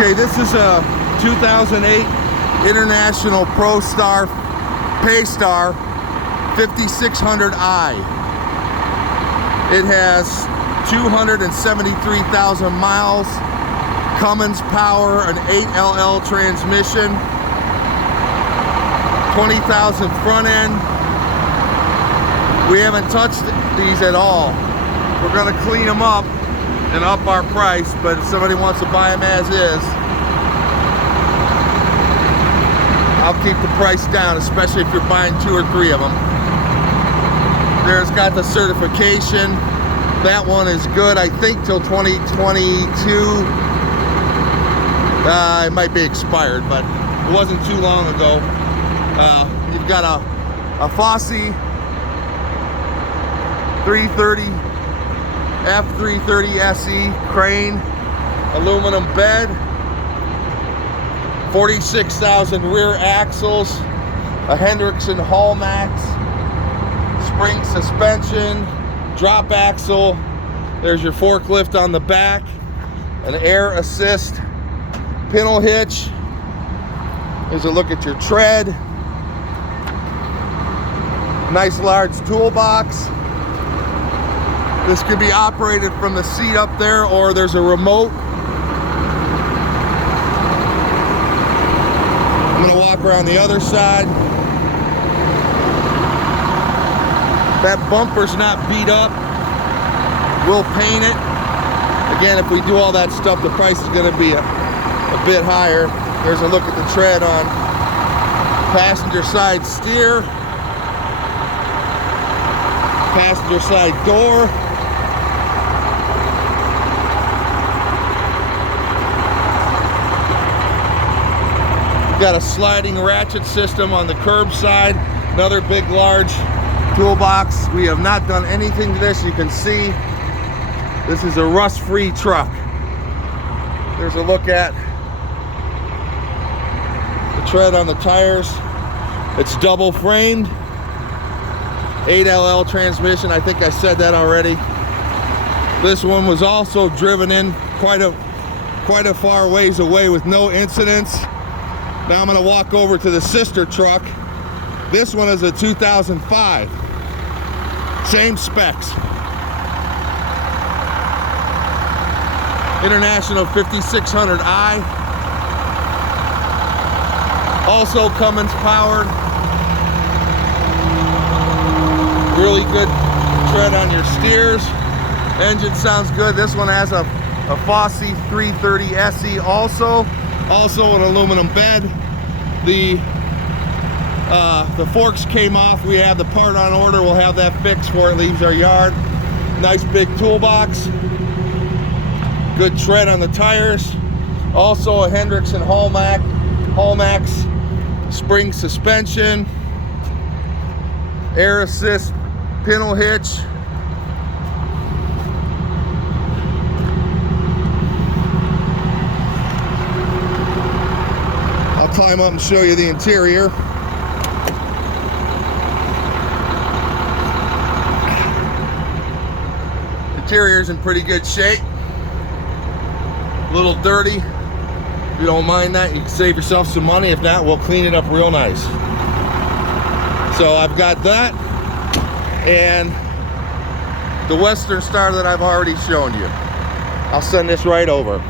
Okay, this is a 2008 International ProStar Paystar 5600i. It has 273,000 miles, Cummins power, an 8LL transmission, 20,000 front end. We haven't touched these at all. We're gonna clean them up and up our price, but if somebody wants to buy them as is, I'll keep the price down, especially if you're buying 2 or 3 of them. There's got the certification. That one is good, I think, till 2022. It might be expired, but it wasn't too long ago. You've got a Fosse 330 F330 SE crane, aluminum bed, 46,000 rear axles, a Hendrickson Hallmax, spring suspension, drop axle. There's your forklift on the back, an air assist pintle hitch. Here's a look at your tread. Nice large toolbox. This can be operated from the seat up there, or there's a remote. I'm gonna walk around the other side. That bumper's not beat up. We'll paint it. Again, if we do all that stuff, the price is gonna be a bit higher. There's a look at the tread on passenger side steer, passenger side door. Got a sliding ratchet system on the curb side, another big large toolbox. We have not done anything to this. You can see this is a rust-free truck. There's a look at the tread on the tires. It's double framed, 8LL transmission. I think I said that already. This one was also driven in quite a far ways away with no incidents. Now I'm gonna walk over to the sister truck. This one is a 2005. Same specs. International 5600i. Also Cummins powered. Really good tread on your steers. Engine sounds good. This one has a Fosse 330 SE also an aluminum bed. The forks came off. We have the part on order. We'll have that fixed before it leaves our yard. Nice big toolbox. Good tread on the tires. Also a Hendrickson Hallmax spring suspension, air assist pintle hitch. I'll climb up and show you the interior. Interior's in pretty good shape. A little dirty. If you don't mind that, you can save yourself some money. If not, we'll clean it up real nice. So I've got that and the Western Star that I've already shown you. I'll send this right over.